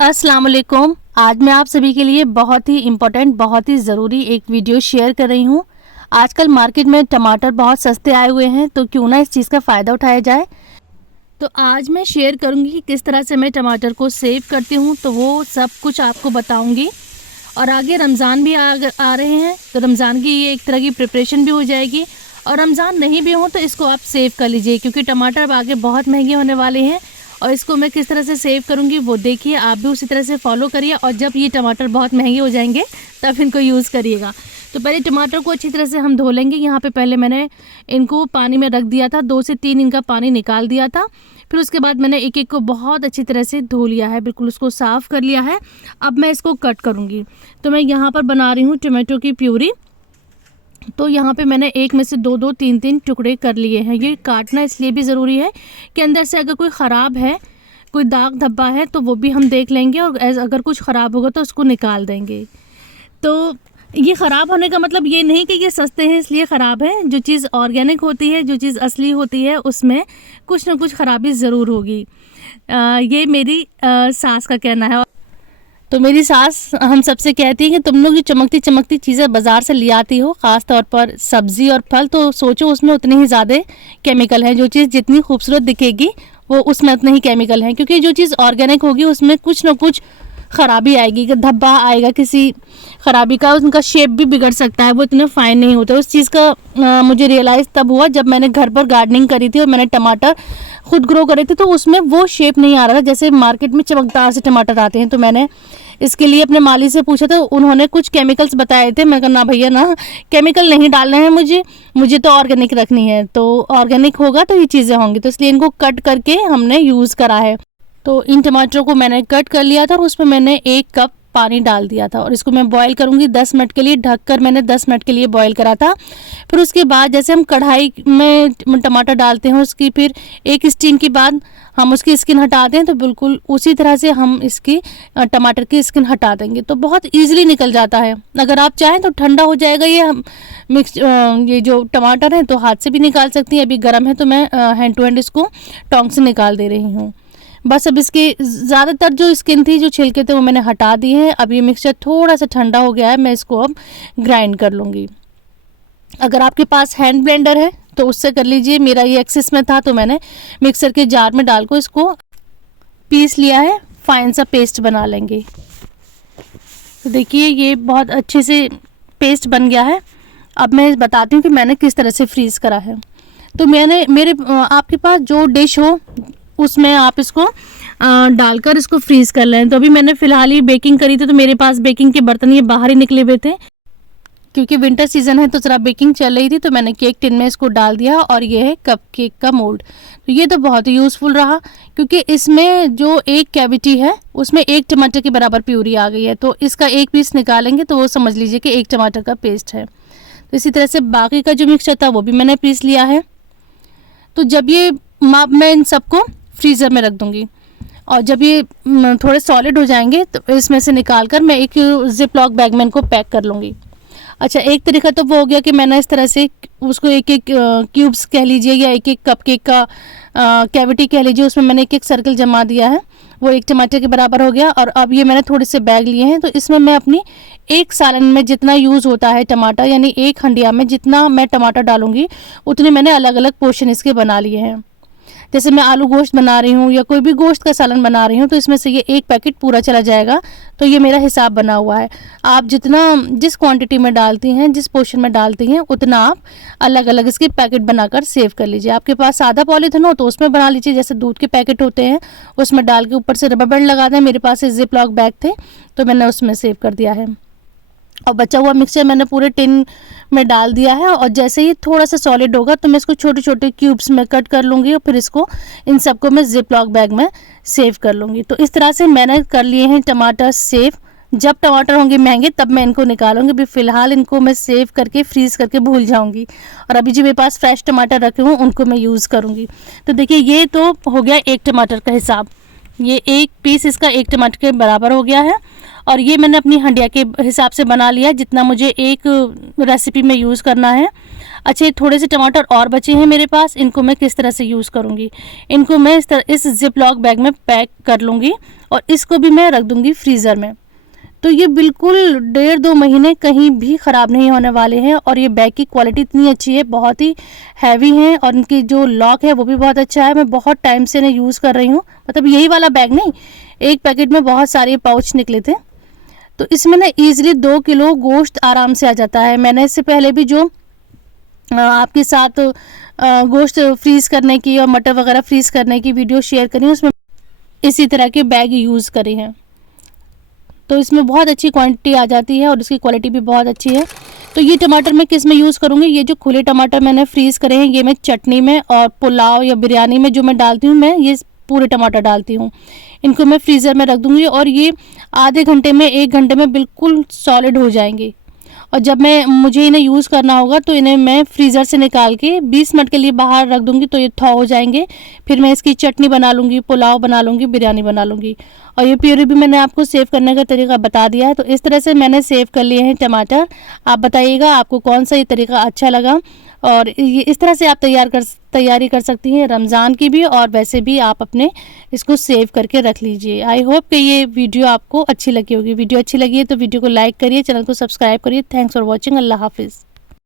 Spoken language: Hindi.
अस्सलाम वालेकुम। आज मैं आप सभी के लिए बहुत ही इम्पोर्टेंट, बहुत ही ज़रूरी एक वीडियो शेयर कर रही हूँ। आजकल मार्केट में टमाटर बहुत सस्ते आए हुए हैं, तो क्यों ना इस चीज़ का फ़ायदा उठाया जाए। तो आज मैं शेयर करूँगी कि किस तरह से मैं टमाटर को सेव करती हूँ, तो वो सब कुछ आपको बताऊँगी। और आगे रमज़ान भी आ रहे हैं, तो रमज़ान की ये एक तरह की प्रिपरेशन भी हो जाएगी। और रमज़ान नहीं भी हो तो इसको आप सेव कर लीजिए, क्योंकि टमाटर अब आगे बहुत महंगे होने वाले हैं। और इसको मैं किस तरह से सेव करूँगी वो देखिए, आप भी उसी तरह से फॉलो करिए। और जब ये टमाटर बहुत महंगे हो जाएंगे तब इनको यूज़ करिएगा। तो पहले टमाटर को अच्छी तरह से हम धो लेंगे। यहाँ पे पहले मैंने इनको पानी में रख दिया था, 2 से 3 इनका पानी निकाल दिया था। फिर उसके बाद मैंने एक एक को बहुत अच्छी तरह से धो लिया है, बिल्कुल उसको साफ़ कर लिया है। अब मैं इसको कट करूँगी। तो मैं यहाँ पर बना रही हूँ टमाटो की प्यूरी। तो यहाँ पे मैंने एक में से 2-2, 3-3 टुकड़े कर लिए हैं। ये काटना इसलिए भी ज़रूरी है कि अंदर से अगर कोई ख़राब है, कोई दाग धब्बा है, तो वो भी हम देख लेंगे। और अगर कुछ ख़राब होगा तो उसको निकाल देंगे। तो ये ख़राब होने का मतलब ये नहीं कि ये सस्ते हैं इसलिए ख़राब है। जो चीज़ ऑर्गेनिक होती है, जो चीज़ असली होती है, उसमें कुछ ना कुछ ख़राबी ज़रूर होगी। ये मेरी सास का कहना है। तो मेरी सास हम सबसे कहती है कि तुम लोग ये चमकती चमकती चीज़ें बाज़ार से ले आती हो, ख़ास तौर पर सब्ज़ी और फल, तो सोचो उसमें उतने ही ज़्यादा केमिकल हैं। जो चीज़ जितनी खूबसूरत दिखेगी वो उसमें उतने ही केमिकल हैं, क्योंकि जो चीज़ ऑर्गेनिक होगी उसमें कुछ ना कुछ ख़राबी आएगी, कि धब्बा आएगा किसी ख़राबी का, उनका शेप भी बिगड़ सकता है, वो इतने फ़ाइन नहीं होते। उस चीज़ का मुझे रियलाइज़ तब हुआ जब मैंने घर पर गार्डनिंग करी थी और मैंने टमाटर खुद ग्रो करे थे, तो उसमें वो शेप नहीं आ रहा था जैसे मार्केट में चमकदार से टमाटर आते हैं। तो मैंने इसके लिए अपने माली से पूछा था, उन्होंने कुछ केमिकल्स बताए थे। मैं कहा ना भैया ना, केमिकल नहीं डालना है मुझे तो ऑर्गेनिक रखनी है। तो ऑर्गेनिक होगा तो ये चीज़ें होंगी, तो इसलिए इनको कट करके हमने यूज़ करा है। तो इन टमाटरों को मैंने कट कर लिया था और उसमें मैंने 1 कप पानी डाल दिया था और इसको मैं बॉईल करूँगी 10 मिनट के लिए। ढककर मैंने 10 मिनट के लिए बॉईल करा था। फिर उसके बाद जैसे हम कढ़ाई में टमाटर डालते हैं, उसकी फिर एक स्टीम के बाद हम उसकी स्किन हटाते हैं, तो बिल्कुल उसी तरह से हम इसकी टमाटर की स्किन हटा देंगे, तो बहुत ईजिली निकल जाता है। अगर आप चाहें तो ठंडा हो जाएगा ये जो टमाटर है, तो हाथ से भी निकाल सकती हैं। अभी गर्म है तो मैं हैंड टू हैंड इसको टोंग से निकाल दे रही हूँ। बस अब इसके ज़्यादातर जो स्किन थी, जो छिलके थे, वो मैंने हटा दिए हैं। अब ये मिक्सचर थोड़ा सा ठंडा हो गया है, मैं इसको अब ग्राइंड कर लूँगी। अगर आपके पास हैंड ब्लेंडर है तो उससे कर लीजिए। मेरा ये एक्सेस में था तो मैंने मिक्सर के जार में डाल को इसको पीस लिया है, फाइन सा पेस्ट बना लेंगे। तो देखिए ये बहुत अच्छे से पेस्ट बन गया है। अब मैं बताती हूँ कि मैंने किस तरह से फ्रीज़ करा है। तो आपके पास जो डिश हो उसमें आप इसको डालकर इसको फ्रीज़ कर लें। तो अभी मैंने फ़िलहाल ही बेकिंग करी थी, तो मेरे पास बेकिंग के बर्तन ये बाहर ही निकले हुए थे, क्योंकि विंटर सीज़न है तो ज़रा बेकिंग चल रही थी। तो मैंने केक टिन में इसको डाल दिया और ये है कप केक का मोल्ड। तो ये तो बहुत ही यूज़फुल रहा, क्योंकि इसमें जो एक कैविटी है उसमें 1 टमाटर के बराबर प्यूरी आ गई है। तो इसका 1 पीस निकालेंगे तो वो समझ लीजिए कि 1 टमाटर का पेस्ट है। तो इसी तरह से बाकी का जो मिक्सचर था वो भी मैंने पीस लिया है। तो जब ये मैं इन सबको फ्रीज़र में रख दूँगी और जब ये थोड़े सॉलिड हो जाएंगे तो इसमें से निकाल कर मैं एक जिप लॉक बैग में इनको पैक कर लूँगी। अच्छा, एक तरीका तो वो हो गया कि मैंने इस तरह से उसको एक एक क्यूब्स कह लीजिए या एक एक कपकेक का कैविटी कह लीजिए, उसमें मैंने एक एक सर्कल जमा दिया है, वो 1 टमाटर के बराबर हो गया। और अब ये मैंने थोड़े से बैग लिए हैं, तो इसमें मैं अपनी 1 सालन में जितना यूज़ होता है टमाटर, यानी 1 हंडिया में जितना मैं टमाटर डालूँगी उतने मैंने अलग अलग पोर्शन इसके बना लिए हैं। जैसे मैं आलू गोश्त बना रही हूँ या कोई भी गोश्त का सालन बना रही हूँ, तो इसमें से ये 1 पैकेट पूरा चला जाएगा। तो ये मेरा हिसाब बना हुआ है। आप जिस क्वांटिटी में डालती हैं, जिस पोर्शन में डालती हैं, उतना आप अलग अलग इसके पैकेट बनाकर सेव कर लीजिए। आपके पास सादा पॉलीथिन हो तो उसमें बना लीजिए, जैसे दूध के पैकेट होते हैं उसमें डाल के ऊपर से रबर बैंड लगा दें। मेरे पास जिप लॉक बैग थे तो मैंने उसमें सेव कर दिया है। और बचा हुआ मिक्सचर मैंने पूरे टिन में डाल दिया है। और जैसे ही थोड़ा सा सॉलिड होगा तो मैं इसको छोटे छोटे क्यूब्स में कट कर लूँगी और फिर इसको इन सबको मैं जिप लॉक बैग में सेव कर लूँगी। तो इस तरह से मैंने कर लिए हैं टमाटर सेव। जब टमाटर होंगे महंगे तब मैं इनको निकालूंगी। अभी फ़िलहाल इनको मैं सेव करके फ्रीज़ करके भूल जाऊंगी, और अभी जो मेरे पास फ्रेश टमाटर रखे हुए उनको मैं यूज़ करूंगी। तो देखिए ये तो हो गया 1 टमाटर का हिसाब। ये 1 पीस इसका 1 टमाटर के बराबर हो गया है। और ये मैंने अपनी हंडिया के हिसाब से बना लिया, जितना मुझे एक रेसिपी में यूज़ करना है। अच्छा, ये थोड़े से टमाटर और बचे हैं मेरे पास, इनको मैं किस तरह से यूज़ करूँगी, इनको मैं इस जिप लॉक बैग में पैक कर लूँगी और इसको भी मैं रख दूँगी फ्रीज़र में। तो ये बिल्कुल 1.5-2 महीने कहीं भी ख़राब नहीं होने वाले हैं। और ये बैग की क्वालिटी इतनी अच्छी है, बहुत ही हैवी है और इनकी जो लॉक है वो भी बहुत अच्छा है। मैं बहुत टाइम से इन्हें यूज़ कर रही हूँ, मतलब यही वाला बैग नहीं, एक पैकेट में बहुत सारे पाउच निकले थे। तो इसमें ना ईज़िली 2 किलो गोश्त आराम से आ जाता है। मैंने इससे पहले भी जो आपके साथ गोश्त फ्रीज़ करने की और मटर वगैरह फ्रीज़ करने की वीडियो शेयर करी, उसमें इसी तरह के बैग यूज़ करे हैं। तो इसमें बहुत अच्छी क्वांटिटी आ जाती है और इसकी क्वालिटी भी बहुत अच्छी है। तो ये टमाटर मैं किस में यूज़ करूँगी, ये जो खुले टमाटर मैंने फ्रीज़ करे हैं ये मैं चटनी में और पुलाव या बिरयानी में जो मैं डालती हूँ, मैं ये पूरे टमाटर डालती हूँ। इनको मैं फ्रीज़र में रख दूँगी और ये आधे घंटे में 1 घंटे में बिल्कुल सॉलिड हो जाएंगे। और जब मुझे इन्हें यूज़ करना होगा तो इन्हें मैं फ्रीज़र से निकाल के 20 मिनट के लिए बाहर रख दूँगी, तो ये थॉ हो जाएंगे। फिर मैं इसकी चटनी बना लूँगी, पुलाव बना लूँगी, बिरयानी बना लूँगी। और ये प्यूरी भी मैंने आपको सेव करने का तरीका बता दिया है। तो इस तरह से मैंने सेव कर लिए हैं टमाटर। आप बताइएगा आपको कौन सा ये तरीका अच्छा लगा। और ये इस तरह से आप तैयारी कर सकती हैं रमज़ान की भी, और वैसे भी आप अपने इसको सेव करके रख लीजिए। आई होप कि ये वीडियो आपको अच्छी लगी होगी। वीडियो अच्छी लगी है तो वीडियो को लाइक करिए, चैनल को सब्सक्राइब करिए। Thanks for watching. अल्लाह हाफिज़।